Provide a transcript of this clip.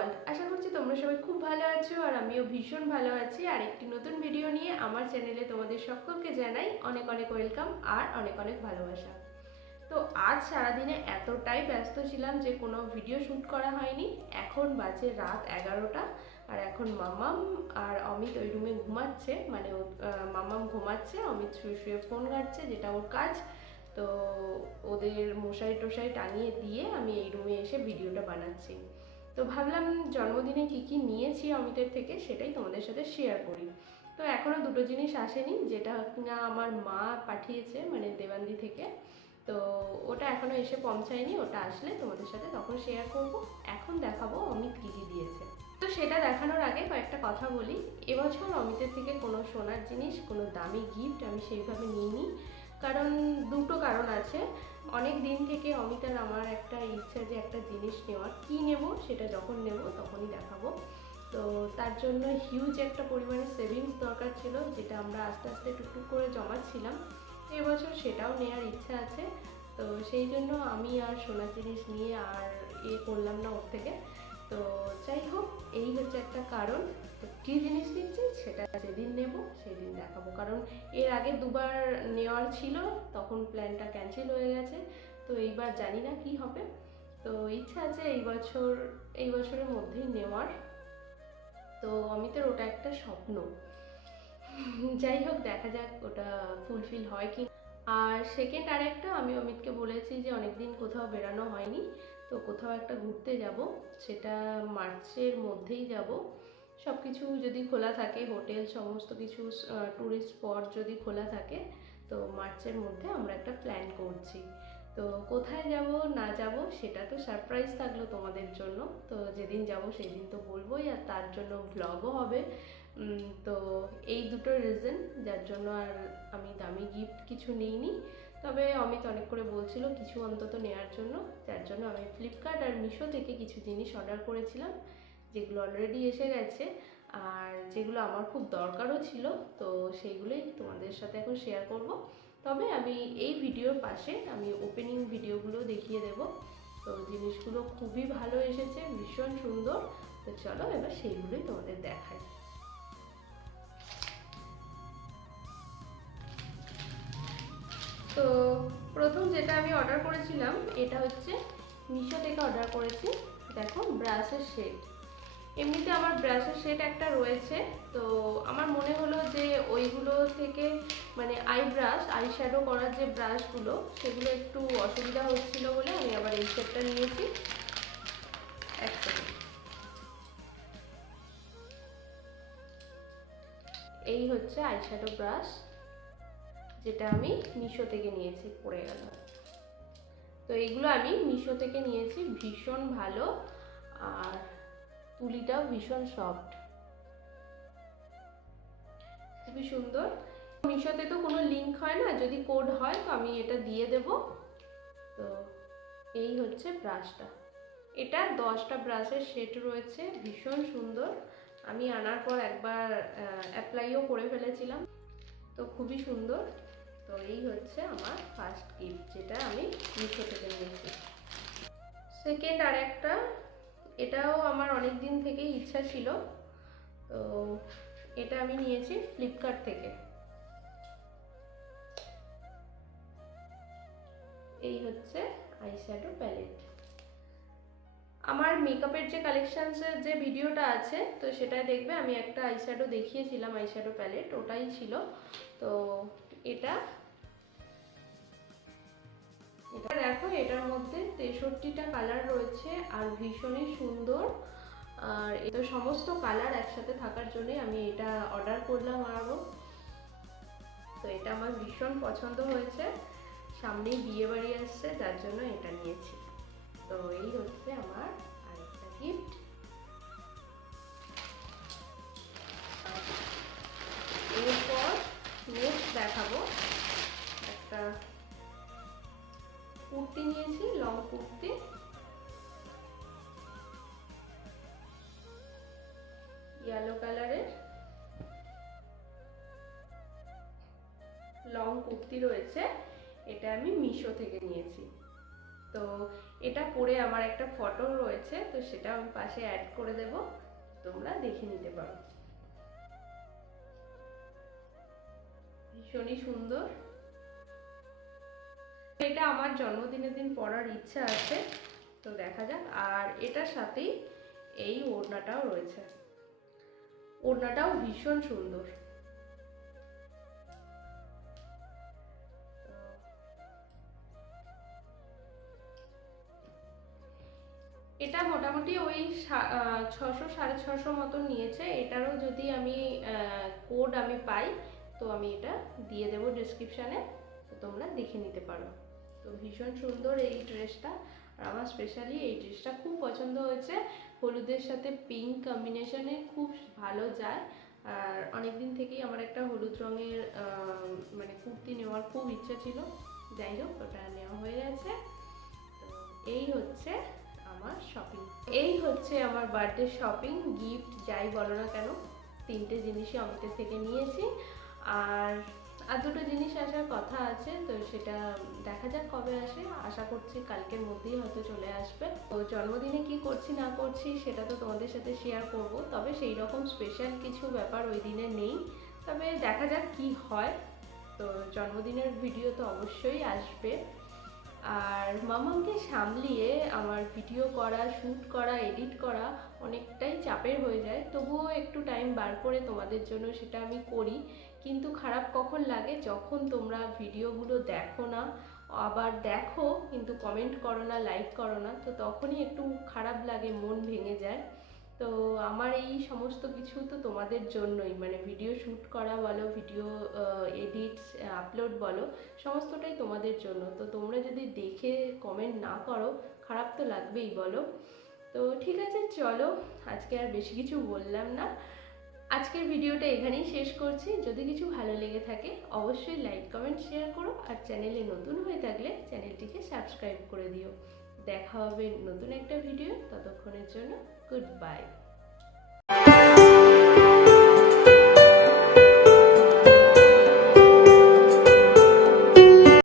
World. আশা করছি তোমরা সবাই খুব ভালো আছো আর আমিও ভীষণ ভালো আছি। আর একটি নতুন ভিডিও নিয়ে আমার চ্যানেলে তোমাদের সকলকে জানাই অনেক অনেক ওয়েলকাম আর অনেক অনেক ভালোবাসা। তো আজ সারাদিনে এতটাই ব্যস্ত ছিলাম যে কোনো ভিডিও শ্যুট করা হয়নি। এখন বাজে রাত 11টা আর এখন মাম্মাম আর অমিত ওই রুমে ঘুমাচ্ছে, মানে মাম্মাম ঘুমাচ্ছে, অমিত শুয়ে শুয়ে ফোন ঘাঁটছে, যেটা ওর কাজ। তো ওদের মশারি টশারি টাঙিয়ে দিয়ে আমি এই রুমে এসে ভিডিওটা বানাচ্ছি। তো ভাবলাম জন্মদিনে কী কী নিয়েছি অমিতের থেকে সেটাই তোমাদের সাথে শেয়ার করি। তো এখনও দুটো জিনিস আসেনি, যেটা কিনা আমার মা পাঠিয়েছে, মানে দেবান্দি থেকে। তো ওটা এখনও এসে পৌঁছায়নি, ওটা আসলে তোমাদের সাথে তখন শেয়ার করব। এখন দেখাবো অমিত কী কী দিয়েছে। তো সেটা দেখানোর আগে কয়েকটা কথা বলি। এবছর অমিতের থেকে কোনো সোনার জিনিস, কোনো দামি গিফট আমি সেইভাবে নিইনি। কারণ দুটো কারণ আছে। অনেক দিন থেকে অমিত আর আমার একটা ইচ্ছা যে একটা জিনিস নেওয়ার, কী নেব সেটা যখন নেব তখনই দেখাবো। তো তার জন্য হিউজ একটা পরিমাণে সেভিংস দরকার ছিল, যেটা আমরা আস্তে আস্তে টুকটুক করে জমাচ্ছিলাম। এবছর সেটাও নেওয়ার ইচ্ছা আছে। তো সেই জন্য আমি আর সোনার জিনিস নিয়ে আর করলাম না ওর থেকে। তো যাই হোক, এই হচ্ছে একটা কারণ। তো কী জিনিস নিচ্ছি সেটা যেদিন নেব সেদিন দেখাবো, কারণ এর আগে দুবার নেওয়ার ছিল, তখন প্ল্যানটা ক্যান্সেল হয়ে গেছে। তো এইবার জানি না কি হবে। তো ইচ্ছা আছে এই বছরের মধ্যেই নেওয়ার। তো অমিতের ওটা একটা স্বপ্ন। যাই হোক, দেখা যাক ওটা ফুলফিল হয় কি। আর সেকেন্ড আরেকটা, আমি অমিতকে বলেছি যে অনেকদিন কোথাও বেরানো হয়নি, তো কোথাও একটা ঘুরতে যাব, সেটা মার্চের মধ্যেই যাব। সব কিছু যদি খোলা থাকে, হোটেল সমস্ত কিছু, ট্যুরিস্ট স্পট যদি খোলা থাকে, তো মার্চের মধ্যে আমরা একটা প্ল্যান করছি। তো কোথায় যাব না যাব সেটা তো সারপ্রাইজ থাকলো তোমাদের জন্য। তো যেদিন যাব সেই দিন তো বলবোই, আর তার জন্য ভ্লগও হবে। তো এই দুটো রিজন যার জন্য আর আমি দামি গিফট কিছু নিইনি। তবে অমিত অনেক করে বলছিল কিছু অন্তত নেওয়ার জন্য, যার জন্য আমি ফ্লিপকার্ট আর মিশো থেকে কিছু জিনিস অর্ডার করেছিলাম, যেগুলো অলরেডি এসে গেছে আর যেগুলো আমার খুব দরকারও ছিল। তো সেইগুলোই তোমাদের সাথে এখন শেয়ার করব। তবে আমি এই ভিডিওর পাশে আমি ওপেনিং ভিডিওগুলো দেখিয়ে দেব। তো জিনিসগুলো খুবই ভালো এসেছে, ভীষণ সুন্দর। তো চলো এবার সেইগুলোই তোমাদের দেখাই। তো প্রথম যেটা আমি অর্ডার করেছিলাম, এটা হচ্ছে মিশো থেকে অর্ডার করেছি। দেখো, ব্রাশের সেট। এমনিতে আমার ব্রাশের সেট একটা রয়েছে, তো আমার মনে হলো যে ওইগুলো থেকে, মানে আই শ্যাডো করার যে ব্রাশগুলো, সেগুলো একটু অসুবিধা হচ্ছিল বলে আমি আবার এই সেটটা নিয়েছি। এক সেকেন্ড। এই হচ্ছে আই শ্যাডো ব্রাশ, যেটা আমি মিশো থেকে নিয়েছি, পড়ে গেল। তো এইগুলো আমি মিশো থেকে নিয়েছি, ভীষণ ভালো। আর তুলিটাও ভীষণ সফট, খুবই সুন্দর। মিশোতে তো কোনো লিঙ্ক হয় না, যদি কোড হয় তো আমি এটা দিয়ে দেব। তো এই হচ্ছে ব্রাশটা। এটা 10টা ব্রাশের সেট রয়েছে, ভীষণ সুন্দর। আমি আনার পর একবার অ্যাপ্লাইও করে ফেলেছিলাম, তো খুবই সুন্দর। তো এই হচ্ছে আমার ফার্স্ট গিফট, যেটা আমি মিশো থেকে নিয়েছি। সেকেন্ড আরেকটা, এটাও আমার অনেক দিন থেকেই ইচ্ছা ছিল। তো এটা আমি নিয়েছি ফ্লিপকার্ট থেকে। এই হচ্ছে আই শ্যাডো প্যালেট। আমার মেকআপের যে কালেকশনসের যে ভিডিওটা আছে, তো সেটাই দেখবে, আমি একটা আই শ্যাডো দেখিয়েছিলাম, আই শ্যাডো প্যালেট, ওটাই ছিল। তো এটা দেখো, এটার মধ্যে 63টা কালার রয়েছে আর ভীষণই সুন্দর। আর এটা সমস্ত কালার একসাথে থাকার জন্যই আমি এটা অর্ডার করলাম আরও। তো এটা আমার ভীষণ পছন্দ হয়েছে, সামনেই বিয়ে বাড়ি আসছে, যার জন্য এটা নিয়েছি। তো এই হচ্ছে আমার আরেকটা গিফট। এরপর নেক্সট দেখাবো, একটা কুর্তি নিয়েছি, লং কুর্তি। ইয়েলো কালারের লং কুর্তি রয়েছে, এটা আমি মিশো থেকে নিয়েছি। তো এটা পরে আমার একটা ফটো রয়েছে, তো সেটা আমি পাশে অ্যাড করে দেব, তোমরা দেখে নিতে পারো। ভীষণই সুন্দর। এটা আমার জন্মদিনের দিন পরার ইচ্ছা আছে, তো দেখা যাক। আর এটার সাথেই এই ওড়নাটাও রয়েছে, ওড়নাটাও ভীষণ সুন্দর। এটা মোটামুটি ওই 600 650 মতন নিয়েছে। এটারও যদি আমি কোড আমি পাই তো আমি এটা দিয়ে দেবো ডিসক্রিপশানে, তো তোমরা দেখে নিতে পারো। তো ভীষণ সুন্দর এই ড্রেসটা, আর আমার স্পেশালি এই ড্রেসটা খুব পছন্দ হয়েছে। হলুদের সাথে পিঙ্ক কম্বিনেশনে খুব ভালো যায়। আর অনেক দিন থেকেই আমার একটা হলুদ রঙের মানে কুর্তি নেওয়ার খুব ইচ্ছা ছিল, যাই হোক ওটা নেওয়া হয়ে গেছে। তো এই হচ্ছে আমার শপিং, এই হচ্ছে আমার বার্থডে শপিং। গিফট যাই বলো না কেন, 3টে জিনিসই অমিতের থেকে নিয়েছি। আর দুটো জিনিস আসার কথা আছে, তো সেটা দেখা যাক কবে আসে। আশা করছি কালকের মধ্যেই হয়তো চলে আসবে। তো জন্মদিনে কি করছি না করছি সেটা তো তোমাদের সাথে শেয়ার করব, তবে সেই রকম স্পেশাল কিছু ব্যাপার ওই দিনে নেই, তবে দেখা যাক কি হয়। তো জন্মদিনের ভিডিও তো অবশ্যই আসবে। আর মামাকে সামলিয়ে আমার ভিডিও করা, শ্যুট করা, এডিট করা অনেকটাই চাপের হয়ে যায়, তবুও একটু টাইম বার করে তোমাদের জন্য সেটা আমি করি। কিন্তু খারাপ কখন লাগে, যখন তোমরা ভিডিওগুলো দেখো না, আবার দেখো কিন্তু কমেন্ট করো না, লাইক করো না, তো তখনই একটু খারাপ লাগে, মন ভেঙে যায়। তো আমার এই সমস্ত কিছু তো তোমাদের জন্যই, মানে ভিডিও শ্যুট করা বলো, ভিডিও এডিট আপলোড বলো, সমস্তটাই তোমাদের জন্য। তো তোমরা যদি দেখে কমেন্ট না করো, খারাপ তো লাগবেই বলো। তো ঠিক আছে, চলো আজকে আর বেশি কিছু বললাম না, আজকের ভিডিওটা এখানেই শেষ করছি। যদি কিছু ভালো লেগে থাকে অবশ্যই লাইক কমেন্ট শেয়ার করো, আর চ্যানেলে নতুন হয়ে থাকলে চ্যানেলটিকে সাবস্ক্রাইব করে দিও। দেখা হবে নতুন একটা ভিডিও, ততক্ষণের জন্য গুড বাই।